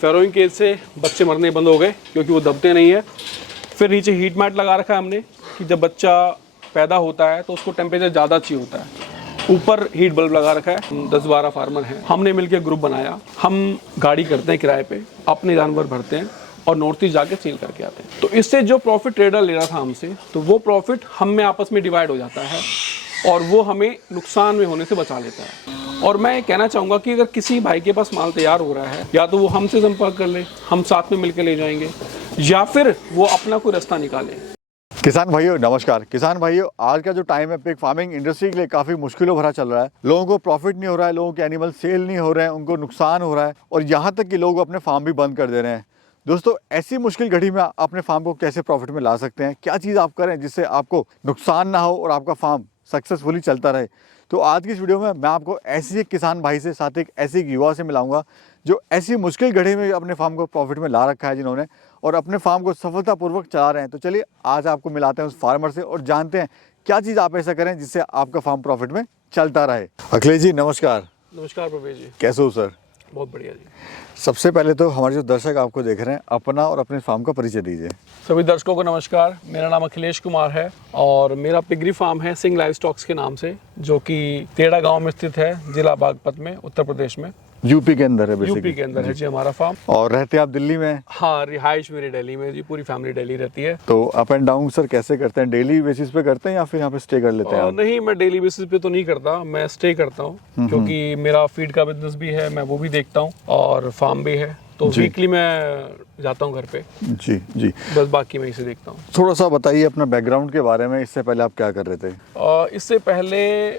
फैरोइंग cage से बच्चे मरने बंद हो गए क्योंकि वो दबते नहीं है। फिर नीचे हीट मैट लगा रखा है हमने कि जब बच्चा पैदा होता है तो उसको टेम्परेचर ज़्यादा चाहिए होता है। ऊपर हीट बल्ब लगा रखा है। 10-12 फार्मर हैं, हमने मिलकर ग्रुप बनाया। हम गाड़ी करते हैं किराए पे, अपने जानवर भरते हैं और नॉर्थ ईस्ट जाके सेल करके आते हैं। तो इससे जो प्रॉफिट ट्रेडर ले रहा था हमसे, तो वो प्रॉफिट हम में आपस में डिवाइड हो जाता है और वो हमें नुकसान में होने से बचा लेता है। और मैं कहना चाहूँगा कि अगर किसी भाई के पास माल तैयार हो रहा है, या तो वो हमसे संपर्क कर ले, हम साथ में मिलकर ले जाएंगे, या फिर वो अपना कोई रास्ता निकाले। किसान भाइयों नमस्कार। किसान भाइयों, आज का जो टाइम है पिग फार्मिंग इंडस्ट्री के लिए काफ़ी मुश्किलों भरा चल रहा है। लोगों को प्रॉफिट नहीं हो रहा है, लोगों के एनिमल सेल नहीं हो रहे हैं, उनको नुकसान हो रहा है और यहाँ तक कि लोग अपने फार्म भी बंद कर दे रहे हैं। दोस्तों, ऐसी मुश्किल घड़ी में अपने फार्म को कैसे प्रॉफिट में ला सकते हैं, क्या चीज़ आप करें जिससे आपको नुकसान ना हो और आपका फार्म सक्सेसफुली चलता रहे। तो आज की इस वीडियो में मैं आपको ऐसे एक किसान भाई से, साथ एक ऐसे युवा से मिलाऊंगा जो ऐसी मुश्किल घड़ी में अपने फार्म को प्रॉफिट में ला रखा है जिन्होंने, और अपने फार्म को सफलतापूर्वक चला रहे हैं। तो चलिए आज आपको मिलाते हैं उस फार्मर से और जानते हैं क्या चीज़ आप ऐसा करें जिससे आपका फार्म प्रॉफिट में चलता रहे। अखिलेश जी नमस्कार। नमस्कार प्रवेश जी। कैसे हो सर? बहुत बढ़िया जी। सबसे पहले तो हमारे जो दर्शक आपको देख रहे हैं, अपना और अपने फार्म का परिचय दीजिए। सभी दर्शकों को नमस्कार। मेरा नाम अखिलेश कुमार है और मेरा पिगरी फार्म है सिंह लाइव स्टॉक्स के नाम से, जो कि तेड़ा गांव में स्थित है, जिला बागपत में, उत्तर प्रदेश में। यूपी के अंदर है बेसिकली? यूपी के अंदर है जी हमारा फार्म। और रहते आप दिल्ली में? हाँ, रिहाइश मेरी दिल्ली में जी, पूरी फैमिली दिल्ली रहती है। तो अप एंड डाउन सर कैसे करते हैं? डेली बेसिस पे करते हैं या फिर यहाँ पे स्टे कर लेते हैं? नहीं, मैं डेली बेसिस पे तो नहीं करता, मैं स्टे करता हूँ क्योंकि मेरा फीड का बिजनेस भी है, मैं वो भी देखता हूँ और फार्म भी है। तो वीकली मैं जाता हूँ घर पे जी जी, बस, बाकी मैं इसे देखता हूँ। थोड़ा सा बताइए अपना बैकग्राउंड के बारे में। इससे पहले आप क्या कर रहे थे? इससे पहले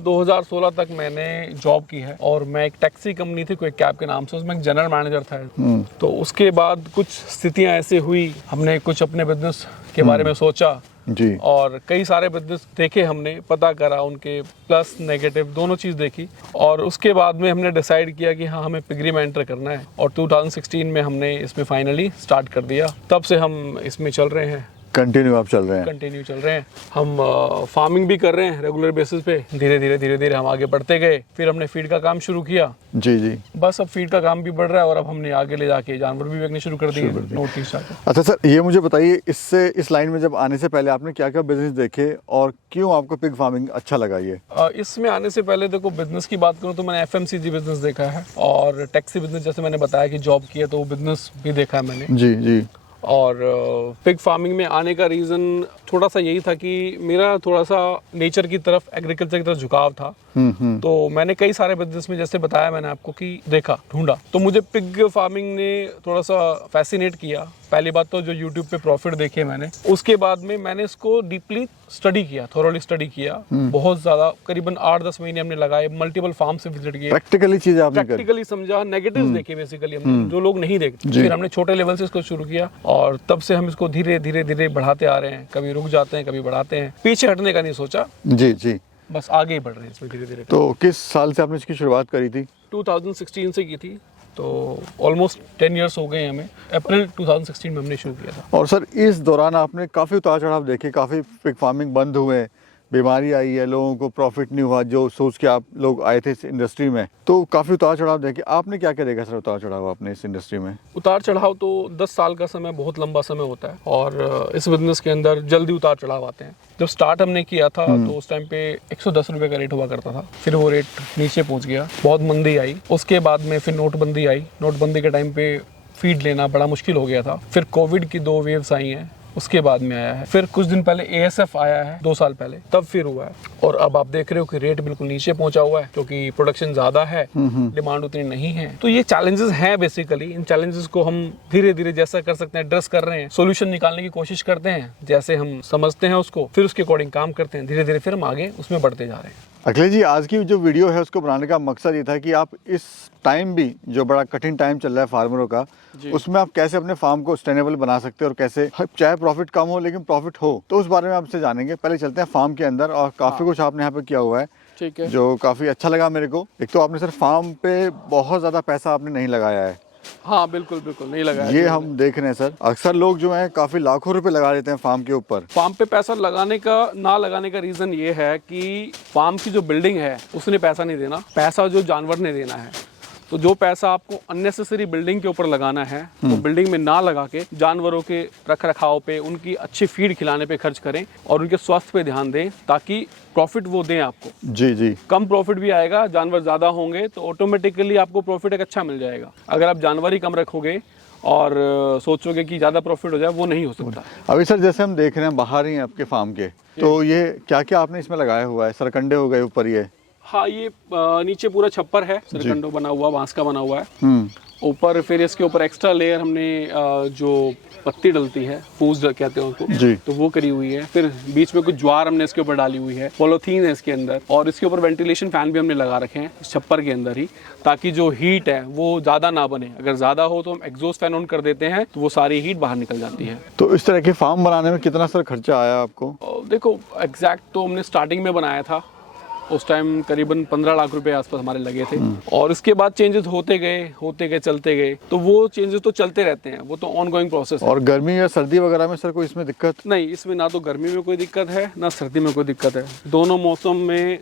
2016 तक मैंने जॉब की है और मैं एक टैक्सी कंपनी थी, कोई कैब के नाम से, उसमें एक जनरल मैनेजर था। तो उसके बाद कुछ स्थितियां ऐसे हुई, हमने कुछ अपने बिजनेस के बारे में सोचा जी, और कई सारे बिजनेस देखे, हमने पता करा, उनके प्लस नेगेटिव दोनों चीज़ देखी और उसके बाद में हमने डिसाइड किया कि हाँ, हमें पिगरी में एंटर करना है और 2016 में हमने इसमें फाइनली स्टार्ट कर दिया। तब से हम इसमें चल रहे हैं। कंटिन्यू आप चल रहे हैं? कंटिन्यू चल रहे हैं हम। फार्मिंग भी कर रहे हैं रेगुलर बेसिस पे। धीरे धीरे हम आगे बढ़ते गए। फिर हमने फीड का काम शुरू किया। जी जी, बस अब फीड का काम भी बढ़ रहा है और अब हमने आगे ले जाके जानवर भी बेचने शुरू कर दिए नॉर्थ ईस्ट आके। अच्छा सर, ये मुझे बताइए, इससे इस लाइन में जब आने से पहले आपने क्या क्या बिजनेस देखे और क्यों आपको पिग फार्मिंग अच्छा लगा? ये इसमें आने से पहले देखो, बिजनेस की बात करूँ तो मैंने FMCG बिजनेस देखा है और टैक्सी बिजनेस, जैसे मैंने बताया कि जॉब किया, तो वो बिजनेस भी देखा है मैंने। जी जी। और पिग फार्मिंग में आने का रीज़न थोड़ा सा यही था कि मेरा थोड़ा सा नेचर की तरफ, एग्रीकल्चर की तरफ झुकाव था। तो मैंने कई सारे बिजनेस में, जैसे बताया मैंने आपको, कि देखा, ढूंढा, तो मुझे पिग फार्मिंग ने थोड़ा सा फैसिनेट किया। पहली बात तो जो यूट्यूब पे प्रॉफिट देखे मैंने, उसके बाद में मैंने इसको डीपली स्टडी किया, थोरोली स्टडी किया, बहुत ज़्यादा, करीबन 8-10 महीने हमने लगाए, मल्टीपल फार्म से विजिट किए, प्रैक्टिकली चीज़ें आपने प्रैक्टिकली समझा, नेगेटिव्स देखे बेसिकली हमने, जो लोग नहीं देखते। फिर हमने छोटे लेवल से इसको शुरू किया और तब से हम इसको धीरे धीरे बढ़ाते आ रहे हैं। कभी रुक जाते हैं, कभी बढ़ाते हैं, पीछे हटने का नहीं सोचा। जी जी, बस आगे ही बढ़ रहे हैं इसमें धीरे धीरे। तो किस साल से आपने इसकी शुरुआत करी थी? 2016 से की थी, तो ऑलमोस्ट 10 इयर्स हो गए हमें। अप्रैल 2016 में हमने शुरू किया था। और सर, इस दौरान आपने काफ़ी उतार चढ़ाव देखे, काफ़ी पिग फार्मिंग बंद हुए, बीमारी आई है, लोगों को प्रॉफिट नहीं हुआ जो सोच के आप लोग आए थे इस इंडस्ट्री में। तो काफ़ी उतार चढ़ाव देखे, आपने क्या क्या देखा सर उतार चढ़ाव आपने इस इंडस्ट्री में? उतार चढ़ाव तो 10 साल का समय बहुत लंबा समय होता है और इस बिजनेस के अंदर जल्दी उतार चढ़ाव आते हैं। जब स्टार्ट हमने किया था तो उस टाइम पे 110 रुपये का रेट हुआ करता था, फिर वो रेट नीचे पहुंच गया, बहुत मंदी आई। उसके बाद में फिर नोटबंदी आई। नोटबंदी के टाइम पे फीड लेना बड़ा मुश्किल हो गया था। फिर कोविड की 2 वेव्स आई हैं, उसके बाद में आया है। फिर कुछ दिन पहले ASF आया है, 2 साल पहले, तब फिर हुआ है। और अब आप देख रहे हो कि रेट बिल्कुल नीचे पहुंचा हुआ है क्योंकि प्रोडक्शन ज्यादा है, डिमांड उतनी नहीं है। तो ये चैलेंजेस हैं बेसिकली। इन चैलेंजेस को हम धीरे धीरे जैसा कर सकते हैं एड्रेस कर रहे हैं, सोल्यूशन निकालने की कोशिश करते हैं, जैसे हम समझते हैं उसको, फिर उसके अकॉर्डिंग काम करते हैं। धीरे धीरे फिर हम आगे उसमें बढ़ते जा रहे हैं। अखिलेश जी, आज की जो वीडियो है उसको बनाने का मकसद ये था कि आप इस टाइम भी, जो बड़ा कठिन टाइम चल रहा है फार्मरों का, उसमें आप कैसे अपने फार्म को सस्टेनेबल बना सकते हैं और कैसे, चाहे प्रॉफिट कम हो लेकिन प्रॉफिट हो, तो उस बारे में आपसे जानेंगे। पहले चलते हैं फार्म के अंदर, और काफ़ी कुछ आपने यहाँ पे किया हुआ है, ठीक है, जो काफ़ी अच्छा लगा मेरे को। एक तो आपने सर फार्म पे बहुत ज़्यादा पैसा आपने नहीं लगाया है। हाँ बिल्कुल बिल्कुल नहीं लगा ये हम देख रहे हैं सर, अक्सर लोग जो है काफी लाखों रुपए लगा देते हैं फार्म के ऊपर। फार्म पे पैसा लगाने का ना लगाने का रीजन ये है कि फार्म की जो बिल्डिंग है उसने पैसा नहीं देना, पैसा जो जानवर ने देना है। तो जो पैसा आपको अननेसेसरी बिल्डिंग के ऊपर लगाना है वो बिल्डिंग में ना लगा के जानवरों के रख रखाव पे, उनकी अच्छी फीड खिलाने पे खर्च करें और उनके स्वास्थ्य पे ध्यान दें, ताकि प्रॉफिट वो दें आपको। जी जी। कम प्रॉफिट भी आएगा, जानवर ज़्यादा होंगे तो ऑटोमेटिकली आपको प्रॉफिट एक अच्छा मिल जाएगा। अगर आप जानवर ही कम रखोगे और सोचोगे कि ज़्यादा प्रॉफिट हो जाए, वो नहीं हो सकता। अभी सर जैसे हम देख रहे हैं बाहर ही हैं आपके फार्म के, तो ये क्या क्या आपने इसमें लगाया हुआ है? सरकंडे हो गए ऊपर ये? हाँ, ये नीचे पूरा छप्पर है, सरकंडो बना हुआ, बांस का बना हुआ है। ऊपर फिर इसके ऊपर एक्स्ट्रा लेयर हमने जो पत्ती डलती है, फूस कहते हैं उसको, तो वो करी हुई है। फिर बीच में कुछ ज्वार हमने इसके ऊपर डाली हुई है, पॉलीथीन है इसके अंदर, और इसके ऊपर वेंटिलेशन फैन भी हमने लगा रखे हैं इस छप्पर के अंदर ही, ताकि जो हीट है वो ज़्यादा ना बने। अगर ज़्यादा हो तो हम एग्जॉस्ट फैन ऑन कर देते हैं तो वो सारी हीट बाहर निकल जाती है। तो इस तरह के फार्म बनाने में कितना सर खर्चा आया आपको? देखो, एग्जैक्ट तो हमने स्टार्टिंग में बनाया था, उस टाइम करीबन 15 लाख रुपए आसपास हमारे लगे थे, और इसके बाद चेंजेस होते गए चलते गए, तो वो चेंजेस तो चलते रहते हैं, वो तो ऑन गोइंग प्रोसेस है। और गर्मी या सर्दी वगैरह में सर कोई इसमें दिक्कत? नहीं, इसमें ना तो गर्मी में कोई दिक्कत है ना सर्दी में कोई दिक्कत है, दोनों मौसम में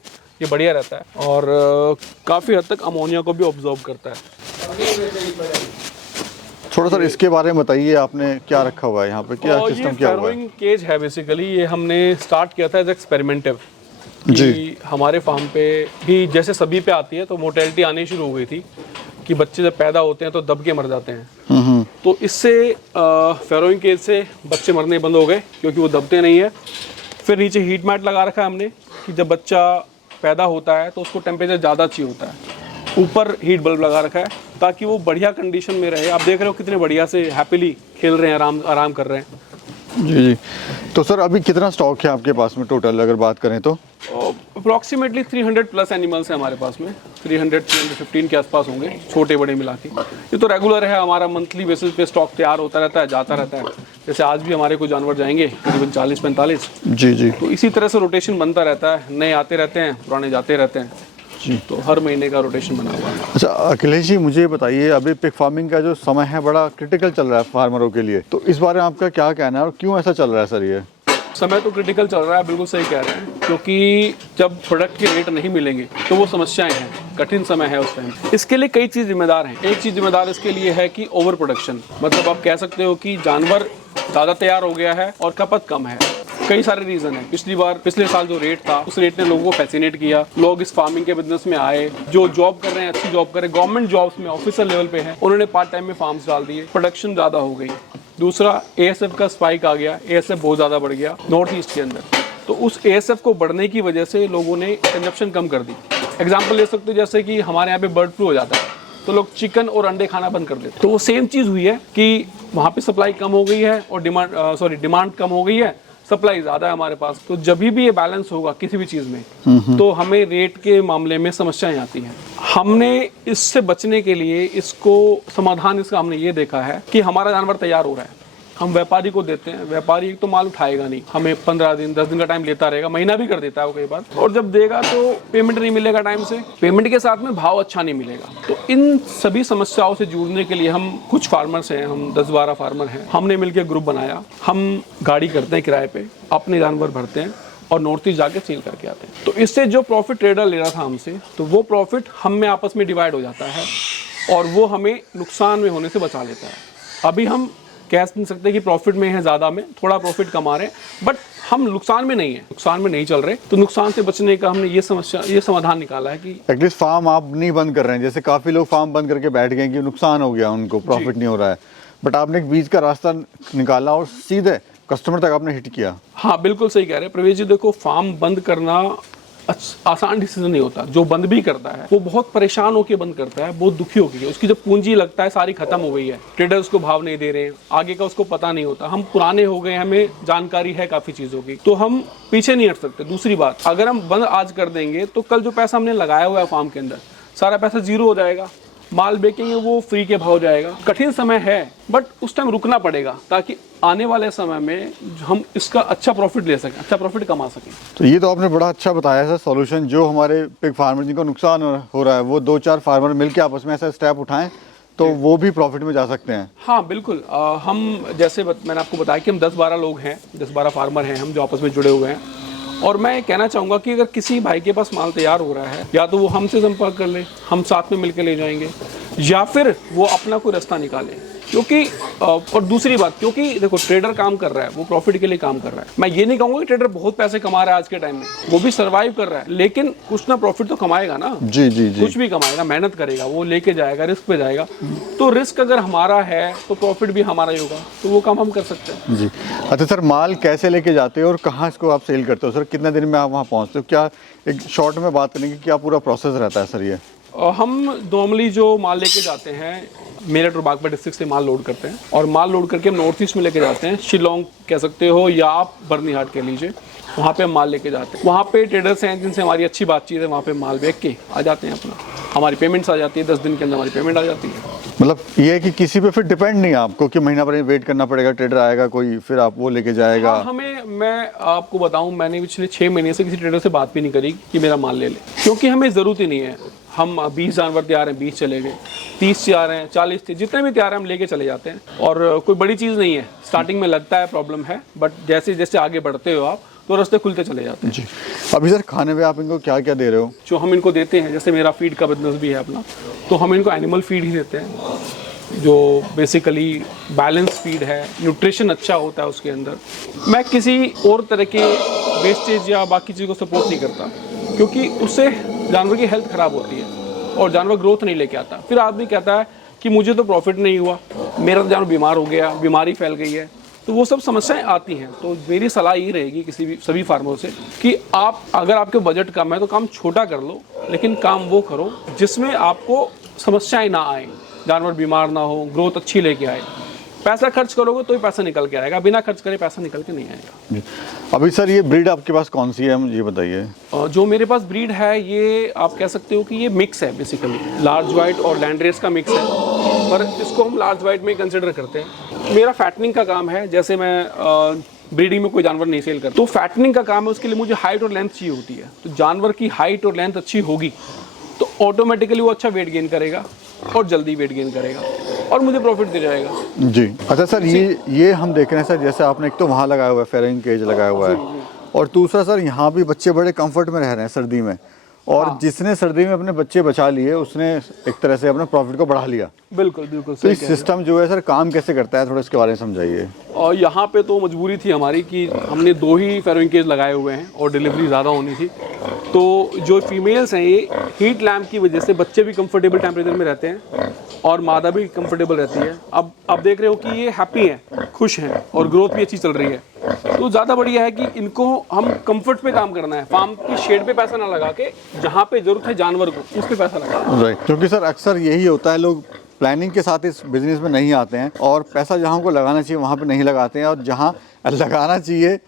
ये बढ़िया रहता है और काफ़ी हद तक अमोनिया को भी ऑब्जॉर्व करता है। थोड़ा सर इसके बारे में बताइए, आपने क्या रखा हुआ है यहाँ पे, क्या सिस्टम क्या हुआ है? फैरोइंग केज है बेसिकली, ये हमने स्टार्ट किया था एज एक्सपेरिमेंटिव जी। हमारे फार्म पे भी जैसे सभी पे आती है तो मोर्टेलिटी आनी शुरू हो गई थी कि बच्चे जब पैदा होते हैं तो दब के मर जाते हैं। तो इससे फैरोइंग केज से बच्चे मरने बंद हो गए क्योंकि वो दबते नहीं है। फिर नीचे हीट मैट लगा रखा है हमने कि जब बच्चा पैदा होता है तो उसको टेम्परेचर ज़्यादा चाहिए होता है। ऊपर हीट बल्ब लगा रखा है ताकि वो बढ़िया कंडीशन में रहे। आप देख रहे हो कितने बढ़िया से हैप्पीली खेल रहे हैं, आराम कर रहे हैं। जी जी। तो सर अभी कितना स्टॉक है आपके पास में टोटल अगर बात करें तो? अप्रॉक्सीमेटली 300 प्लस एनिमल्स हैं हमारे पास में, 300-315 के आसपास होंगे, छोटे बड़े मिला के। ये तो रेगुलर है, हमारा मंथली बेसिस पे स्टॉक तैयार होता रहता है, जाता रहता है। जैसे आज भी हमारे कुछ जानवर जाएंगे करीबन 40-45। जी जी। तो इसी तरह से रोटेशन बनता रहता है, नए आते रहते हैं, पुराने जाते रहते हैं जी। तो हर महीने का रोटेशन बना हुआ है। अच्छा अखिलेश जी, मुझे बताइए अभी पिग फार्मिंग का जो समय है बड़ा क्रिटिकल चल रहा है फार्मरों के लिए, तो इस बारे में आपका क्या कहना है और क्यों ऐसा चल रहा है सर? ये समय तो क्रिटिकल चल रहा है, बिल्कुल सही कह रहे हैं, क्योंकि जब प्रोडक्ट के रेट नहीं मिलेंगे तो वो समस्याएं हैं, कठिन समय है उस टाइम। इसके लिए कई चीज़ जिम्मेदार हैं। एक चीज़ जिम्मेदार इसके लिए है कि ओवर प्रोडक्शन, मतलब आप कह सकते हो कि जानवर ज़्यादा तैयार हो गया है और खपत कम है। कई सारे रीज़न है। पिछले साल जो रेट था उस रेट ने लोगों को फैसिनेट किया, लोग इस फार्मिंग के बिजनेस में आए। जो जॉब कर रहे हैं, अच्छी जॉब कर रहे हैं, गवर्नमेंट जॉब्स में ऑफिसर लेवल पे हैं, उन्होंने पार्ट टाइम में फार्म्स डाल दिए, प्रोडक्शन ज़्यादा हो गई। दूसरा, ASF का स्पाइक आ गया, ASF बहुत ज़्यादा बढ़ गया नॉर्थ ईस्ट के अंदर। तो उस ASF को बढ़ने की वजह से लोगों ने कंजप्शन कम कर दी। एग्जाम्पल ले सकते हो, जैसे कि हमारे यहाँ पे बर्ड फ्लू हो जाता है तो लोग चिकन और अंडे खाना बंद कर देते। तो वो सेम चीज़ हुई है कि वहाँ पे सप्लाई कम हो गई है और डिमांड कम हो गई है, सप्लाई ज़्यादा है हमारे पास। तो जब भी ये बैलेंस होगा किसी भी चीज़ में तो हमें रेट के मामले में समस्याएं आती हैं। हमने इससे बचने के लिए इसका हमने ये देखा है कि हमारा जानवर तैयार हो रहा है, हम व्यापारी को देते हैं, व्यापारी तो माल उठाएगा नहीं, हमें 15 दिन 10 दिन का टाइम लेता रहेगा, महीना भी कर देता है वो कई बार, और जब देगा तो पेमेंट नहीं मिलेगा टाइम से, पेमेंट के साथ में भाव अच्छा नहीं मिलेगा। तो इन सभी समस्याओं से जूझने के लिए हम कुछ फार्मर्स हैं, हम 10-12 फार्मर हैं, हमने मिलकर ग्रुप बनाया। हम गाड़ी करते हैं किराए पे, अपने जानवर भरते हैं और नॉर्थ ईस्ट जाके सेल करके आते हैं। तो इससे जो प्रॉफिट ट्रेडर ले रहा था हमसे, तो वो प्रॉफिट हम में आपस में डिवाइड हो जाता है और वो हमें नुकसान में होने से बचा लेता है। अभी हम कह नहीं सकते कि प्रॉफिट में है, ज़्यादा में, थोड़ा प्रॉफिट कमा रहे हैं, बट हम नुकसान में नहीं है, नुकसान में नहीं चल रहे। तो नुकसान से बचने का हमने ये समाधान निकाला है कि एटलीस्ट फार्म आप नहीं बंद कर रहे हैं। जैसे काफ़ी लोग फार्म बंद करके बैठ गए कि नुकसान हो गया, उनको प्रॉफिट नहीं हो रहा है, बट आपने एक बीच का रास्ता निकाला और सीधे कस्टमर तक आपने हिट किया। हाँ, बिल्कुल सही कह रहे हैं प्रवेश जी। देखो, फार्म बंद करना आसान डिसीजन नहीं होता। जो बंद भी करता है वो बहुत परेशान होकर बंद करता है, बहुत दुखी होकर। उसकी जब पूंजी लगता है सारी खत्म हो गई है, ट्रेडर्स उसको भाव नहीं दे रहे हैं, आगे का उसको पता नहीं होता। हम पुराने हो गए, हमें जानकारी है काफ़ी चीज़ों की, तो हम पीछे नहीं हट सकते। दूसरी बात, अगर हम बंद आज कर देंगे तो कल जो पैसा हमने लगाया हुआ है फार्म के अंदर, सारा पैसा जीरो हो जाएगा। माल बेचेंगे वो फ्री के भाव जाएगा। कठिन समय है, बट उस टाइम रुकना पड़ेगा ताकि आने वाले समय में हम इसका अच्छा प्रॉफिट ले सकें, अच्छा प्रॉफिट कमा सकें। तो ये तो आपने बड़ा अच्छा बताया सर सॉल्यूशन। जो हमारे पिग फार्मर जिनको नुकसान हो रहा है, वो 2-4 फार्मर मिलकर आपस में ऐसा स्टेप उठाएं तो वो भी प्रॉफिट में जा सकते हैं। हाँ बिल्कुल। हम जैसे मैंने आपको बताया कि हम 10-12 लोग हैं, 10-12 फार्मर हैं हम जो आपस में जुड़े हुए हैं, और मैं कहना चाहूँगा कि अगर किसी भाई के पास माल तैयार हो रहा है, या तो वो हमसे संपर्क कर ले, हम साथ में मिलकर ले जाएंगे, या फिर वो अपना कोई रास्ता निकाले। क्योंकि और दूसरी बात, क्योंकि देखो ट्रेडर काम कर रहा है, वो प्रॉफिट के लिए काम कर रहा है। मैं ये नहीं कहूँगा कि ट्रेडर बहुत पैसे कमा रहा है आज के टाइम में, वो भी सर्वाइव कर रहा है, लेकिन कुछ ना प्रॉफिट तो कमाएगा ना। जी जी जी, कुछ भी कमाएगा, मेहनत करेगा, वो लेके जाएगा, रिस्क पे जाएगा। तो रिस्क अगर हमारा है तो प्रॉफिट भी हमारा ही होगा, तो वो काम हम कर सकते हैं। जी। अच्छा सर, माल कैसे लेके जाते हो और कहाँ इसको आप सेल करते हो सर? कितने दिन में आप वहाँ पहुँचते हो? क्या एक शॉर्ट में बात करने की क्या पूरा प्रोसेस रहता है सर ये? हम नॉर्मली जो माल लेके जाते हैं, मेरठ और बागपत डिस्ट्रिक्ट से माल लोड करते हैं, और माल लोड करके हम नॉर्थ ईस्ट में लेके जाते हैं। शिलोंग कह सकते हो या आप बर्नीहाट कह लीजिए, वहाँ पे हम माल लेके जाते हैं। वहाँ पे ट्रेडर्स हैं जिनसे हमारी अच्छी बातचीत है, वहाँ पे माल बेच के आ जाते हैं अपना, हमारी पेमेंट्स आ जाती है, 10 दिन के अंदर हमारी पेमेंट आ जाती है। मतलब ये है कि किसी पे फिर डिपेंड नहीं है आपको कि महीना भर वेट करना पड़ेगा, ट्रेडर आएगा कोई फिर आप वो लेके जाएगा? हाँ, मैं आपको बताऊं, मैंने पिछले 6 महीने से किसी ट्रेडर से बात भी नहीं करी कि मेरा माल ले ले, क्योंकि हमें ज़रूरत ही नहीं है। हम 20 जानवर तैयार हैं, 20 चले गए, 30 तैयार हैं, 40 थे, जितने भी तैयार हैं हम लेके चले जाते हैं। और कोई बड़ी चीज़ नहीं है, स्टार्टिंग में लगता है प्रॉब्लम है, बट जैसे जैसे आगे बढ़ते हो आप तो रास्ते खुलते चले जाते हैं। जी। अभी सर खाने में आप इनको क्या क्या दे रहे हो? जो हम इनको देते हैं, जैसे मेरा फीड का बिजनेस भी है अपना, तो हम इनको एनिमल फीड ही देते हैं, जो बेसिकली बैलेंस फीड है, न्यूट्रिशन अच्छा होता है उसके अंदर। मैं किसी और तरह के वेस्टेज या बाकी चीज़ को सपोर्ट नहीं करता, क्योंकि उससे जानवर की हेल्थ ख़राब होती है और जानवर ग्रोथ नहीं लेके आता। फिर आदमी कहता है कि मुझे तो प्रॉफिट नहीं हुआ, मेरा तो जानवर बीमार हो गया, बीमारी फैल गई है, तो वो सब समस्याएं आती हैं। तो मेरी सलाह ये रहेगी सभी फार्मर से कि आप, अगर आपके बजट कम है तो काम छोटा कर लो, लेकिन काम वो करो जिसमें आपको समस्याएं ना आए, जानवर बीमार ना हो, ग्रोथ अच्छी लेके आए। पैसा खर्च करोगे तो ही पैसा निकल के आएगा, बिना खर्च करे पैसा निकल के नहीं आएगा। जी। अभी सर ये ब्रीड आपके पास कौन सी है, मुझे बताइए। जो मेरे पास ब्रीड है, ये आप कह सकते हो कि ये मिक्स है, बेसिकली लार्ज वाइट और लैंड रेस का मिक्स है, पर इसको हम लार्ज वाइट में कंसिडर करते हैं। मेरा फैटनिंग का काम है, जैसे मैं ब्रीडिंग में कोई जानवर नहीं सेल करता, तो फैटनिंग का काम है, उसके लिए मुझे हाइट और लेंथ चाहिए होती है। तो जानवर की हाइट और लेंथ अच्छी होगी तो ऑटोमेटिकली वो अच्छा वेट गेन करेगा और जल्दी वेट गेन करेगा और मुझे प्रॉफिट दे जाएगा। जी। अच्छा सर, ये हम देख रहे हैं सर, जैसे आपने एक तो वहाँ लगाया हुआ है, फेरिंग केज लगाया हुआ है, और दूसरा सर यहाँ भी बच्चे बड़े कंफर्ट में रह रहे हैं सर्दी में, और जिसने सर्दी में अपने बच्चे बचा लिए उसने एक तरह से अपने प्रॉफिट को बढ़ा लिया। बिल्कुल बिल्कुल तो इस सिस्टम जो है सर काम कैसे करता है, थोड़ा इसके बारे में समझाइए। और यहाँ पे तो मजबूरी थी हमारी कि हमने 2 ही फेरोइंग केज लगाए हुए हैं और डिलीवरी ज़्यादा होनी थी, तो जो फीमेल्स हैं ये हीट लैम्प की वजह से बच्चे भी कंफर्टेबल टेम्परेचर में रहते हैं और मादा भी कंफर्टेबल रहती है। अब आप देख रहे हो कि ये हैप्पी हैं, खुश हैं और ग्रोथ भी अच्छी चल रही है, तो ज़्यादा बढ़िया है कि इनको हम कंफर्ट पे काम करना है, फार्म की शेड पे पैसा ना लगा के जहाँ पे जरूरत है जानवर को उस पे पैसा लगा। राइट, क्योंकि सर अक्सर यही होता है, लोग प्लानिंग के साथ इस बिजनेस में नहीं आते हैं और पैसा जहाँ को लगाना चाहिए वहाँ पे नहीं लगाते हैं, और जहाँ लगाना चाहिए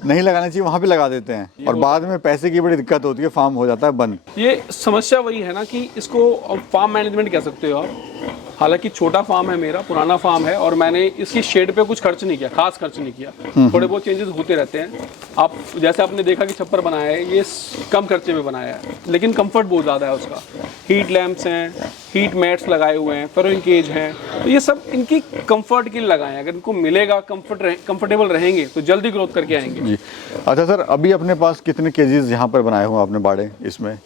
नहीं लगाना चाहिए वहाँ पे लगा देते हैं, और बाद में पैसे की बड़ी दिक्कत होती है, फार्म हो जाता है बंद। ये समस्या वही है ना कि इसको फार्म मैनेजमेंट कह सकते हो आप। हालांकि छोटा फार्म है मेरा, पुराना फार्म है, और मैंने इसकी शेड पे कुछ खर्च नहीं किया, खास खर्च नहीं किया, थोड़े बहुत चेंजेस होते रहते हैं। आप जैसे आपने देखा कि छप्पर बनाया है, ये कम खर्चे में बनाया है, लेकिन कंफर्ट बहुत ज़्यादा है उसका। हीट लैंप्स हैं, हीट मैट्स लगाए हुए हैं, फेरोइंग केज हैं, तो ये सब इनकी कंफर्ट के लिए लगाए हैं। अगर इनको मिलेगा, कंफर्टेबल रहेंगे तो जल्दी ग्रोथ करके आएंगे। जी। अच्छा सर, अभी अपने पास कितने केजीज यहाँ पर बनाए हुए आपने बाड़े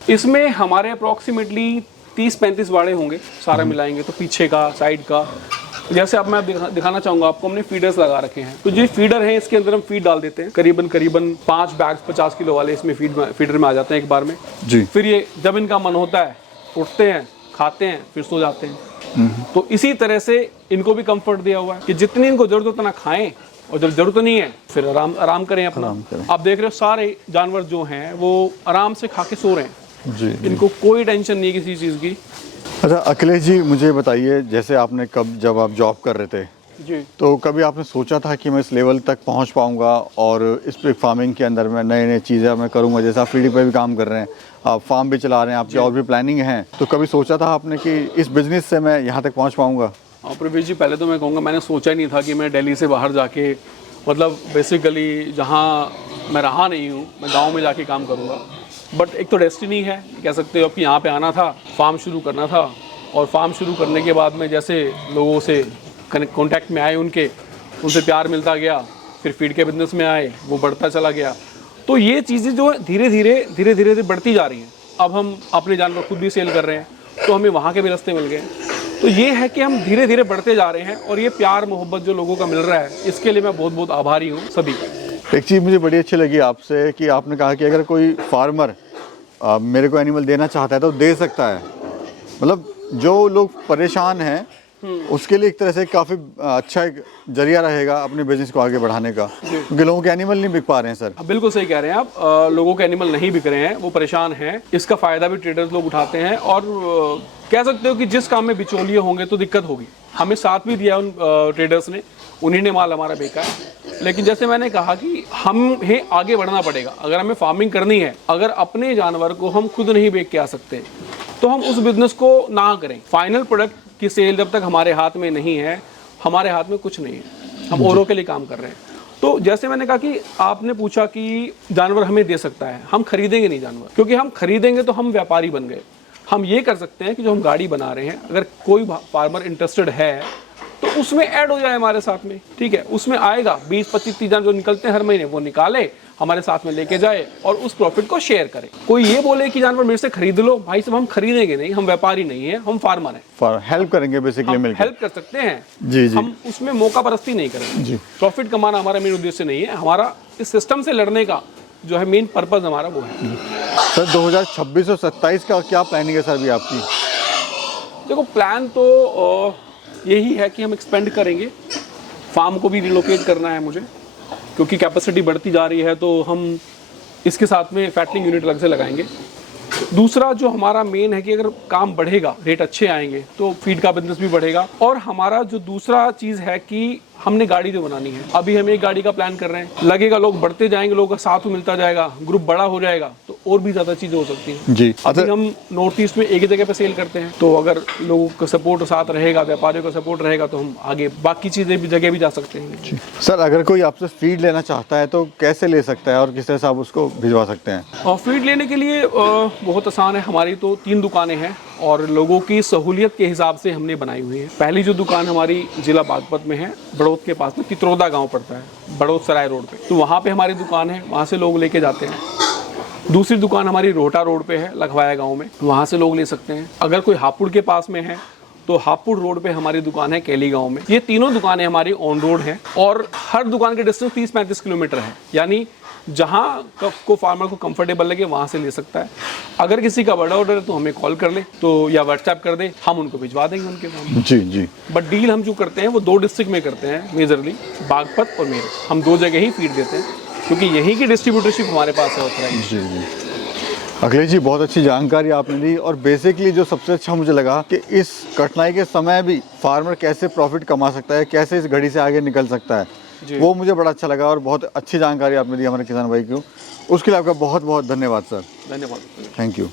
इसमें हमारे अप्रॉक्सीमेटली 30-35 बाड़े होंगे, सारा मिलाएंगे तो, पीछे का, साइड का। जैसे अब मैं दिखाना चाहूँगा आपको, हमने फीडर्स लगा रखे हैं, तो जो फीडर है इसके अंदर हम फीड डाल देते हैं, करीबन 5 बैग्स 50 किलो वाले इसमें फीडर में आ जाते हैं एक बार में जी। फिर ये जब इनका मन होता है उठते हैं, खाते हैं, फिर सो जाते हैं। तो इसी तरह से इनको भी कंफर्ट दिया हुआ है कि जितनी इनको जरूरत उतना खाएं, और जब जरूरत नहीं है फिर आराम करें अपना। आप देख रहे हो सारे जानवर जो हैं वो आराम से खा के सो रहे हैं जी। इनको कोई टेंशन नहीं किसी चीज़ की। अच्छा अखिलेश जी, मुझे बताइए, जैसे आपने जब आप जॉब कर रहे थे जी, तो कभी आपने सोचा था कि मैं इस लेवल तक पहुंच पाऊंगा और इस पिग फार्मिंग के अंदर मैं नई चीज़ें मैं करूंगा? जैसे आप फीडिंग पे भी काम कर रहे हैं, आप फार्म भी चला रहे हैं, आपकी और भी प्लानिंग है, तो कभी सोचा था आपने कि इस बिज़नेस से मैं यहाँ तक पहुँच पाऊँगा? हाँ प्रवेश जी, पहले तो मैं कहूँगा मैंने सोचा ही नहीं था कि मैं दिल्ली से बाहर जाके, मतलब बेसिकली जहाँ मैं रहा नहीं हूँ, मैं गाँव में जाके काम करूँगा। बट एक तो डेस्टिनी है, कह सकते हो कि यहाँ पे आना था, फार्म शुरू करना था, और फार्म शुरू करने के बाद में जैसे लोगों से कांटेक्ट में आए, उनसे प्यार मिलता गया, फिर फीड के बिजनेस में आए, वो बढ़ता चला गया, तो ये चीज़ें जो धीरे धीरे बढ़ती जा रही हैं। अब हम अपने जानवर खुद भी सेल कर रहे हैं, तो हमें वहाँ के भी रास्ते मिल गए। तो ये है कि हम धीरे धीरे बढ़ते जा रहे हैं, और ये प्यार मोहब्बत जो लोगों का मिल रहा है, इसके लिए मैं बहुत बहुत आभारी हूँ सभी का। एक चीज़ मुझे बड़ी अच्छी लगी आपसे कि आपने कहा कि अगर कोई फार्मर मेरे को एनिमल देना चाहता है तो दे सकता है। मतलब जो लोग परेशान हैं उसके लिए एक तरह से काफ़ी अच्छा एक जरिया रहेगा अपने बिजनेस को आगे बढ़ाने का, क्योंकि लोगों के एनिमल नहीं बिक पा रहे हैं सर। बिल्कुल सही कह रहे हैं आप। लोगों के एनिमल नहीं बिक रहे हैं, वो परेशान हैं। इसका फ़ायदा भी ट्रेडर्स लोग उठाते हैं, और कह सकते हो कि जिस काम में बिचौलिए होंगे तो दिक्कत होगी। हमें साथ भी दिया उन ट्रेडर्स ने, उन्हीं ने माल हमारा बेचा है। लेकिन जैसे मैंने कहा कि हमें आगे बढ़ना पड़ेगा। अगर हमें फार्मिंग करनी है, अगर अपने जानवर को हम खुद नहीं बेच के आ सकते, तो हम उस बिजनेस को ना करें। फाइनल प्रोडक्ट की सेल जब तक हमारे हाथ में नहीं है, हमारे हाथ में कुछ नहीं है। हम औरों के लिए काम कर रहे हैं। तो जैसे मैंने कहा कि आपने पूछा कि जानवर हमें दे सकता है, हम खरीदेंगे नहीं जानवर, क्योंकि हम खरीदेंगे तो हम व्यापारी बन गए। हम ये कर सकते हैं कि जो हम गाड़ी बना रहे हैं, अगर कोई फार्मर इंटरेस्टेड है तो उसमें ऐड हो जाए हमारे साथ में, ठीक है। उसमें आएगा 20-25-30 जानवर जो निकलते हैं हर महीने, वो निकाले, हमारे साथ में लेके जाए और उस प्रॉफिट को शेयर करे। कोई ये बोले कि जानवर मेरे से खरीद लो, भाई साहब हम खरीदेंगे नहीं, हम व्यापारी नहीं है, हम फार्मर हैं। हेल्प करेंगे बेसिकली, मिलकर हेल्प कर सकते हैं जी जी। हम उसमें मौका परस्ती नहीं करेंगे जी। प्रॉफिट कमाना हमारा मेन उद्देश्य नहीं है। हमारा इस सिस्टम से लड़ने का जो है मेन पर्पज हमारा वो है। सर 2026 और 27 का क्या प्लानिंग है सर अभी आपकी? देखो प्लान तो यही है कि हम एक्सपेंड करेंगे, फार्म को भी रिलोकेट करना है मुझे, क्योंकि कैपेसिटी बढ़ती जा रही है। तो हम इसके साथ में फैटलिंग यूनिट अलग से लगाएंगे। दूसरा जो हमारा मेन है कि अगर काम बढ़ेगा, रेट अच्छे आएंगे, तो फीड का बिजनेस भी बढ़ेगा। और हमारा जो दूसरा चीज़ है कि हमने गाड़ी जो बनानी है, अभी हम एक गाड़ी का प्लान कर रहे हैं, लगेगा लोग बढ़ते जाएंगे, लोगों का साथ में मिलता जाएगा, ग्रुप बड़ा हो जाएगा, तो और भी ज़्यादा चीज़ें हो सकती हैं जी। अभी हम नॉर्थ ईस्ट में एक ही जगह पे सेल करते हैं, तो अगर लोगों का सपोर्ट साथ रहेगा, व्यापारियों का सपोर्ट रहेगा, तो हम आगे बाकी चीज़ें भी जगह भी जा सकते हैं जी। सर अगर कोई आपसे फीड लेना चाहता है तो कैसे ले सकता है और किस तरह से आप उसको भिजवा सकते हैं? और फीड लेने के लिए बहुत आसान है। हमारी तो 3 दुकानें हैं, और लोगों की सहूलियत के हिसाब से हमने बनाई हुई है। पहली जो दुकान हमारी जिला बागपत में है, बड़ौद के पास में पित्रोदा गांव पड़ता है, बड़ौद सराय रोड पे, तो वहाँ पे हमारी दुकान है, वहाँ से लोग लेके जाते हैं। दूसरी दुकान हमारी रोहटा रोड पे है, लखवाया गांव में, वहाँ से लोग ले सकते हैं। अगर कोई हापुड़ के पास में है तो हापुड़ रोड पे हमारी दुकान है, केली गांव में। ये तीनों दुकानें हमारी ऑन रोड हैं, और हर दुकान के डिस्टेंस 30-35 किलोमीटर है, यानी जहाँ को फार्मर को कंफर्टेबल लगे वहाँ से ले सकता है। अगर किसी का बड़ा ऑर्डर है तो हमें कॉल कर ले, तो या व्हाट्सएप कर दे, हम उनको भिजवा देंगे उनके पास। जी जी। बट डील हम जो करते हैं वो 2 डिस्ट्रिक्ट में करते हैं, मेजरली बागपत और मेरठ। हम 2 जगह ही फीड देते हैं, क्योंकि यहीं की डिस्ट्रीब्यूटरशिप हमारे पास है ऑथराइज्ड। जी जी। अखिलेश जी बहुत अच्छी जानकारी आपने दी, और बेसिकली जो सबसे अच्छा मुझे लगा कि इस कठिनाई के समय भी फार्मर कैसे प्रॉफिट कमा सकता है, कैसे इस घड़ी से आगे निकल सकता है, वो मुझे बड़ा अच्छा लगा, और बहुत अच्छी जानकारी आपने दी हमारे किसान भाई को। उसके लिए आपका बहुत बहुत धन्यवाद सर। धन्यवाद। Thank you.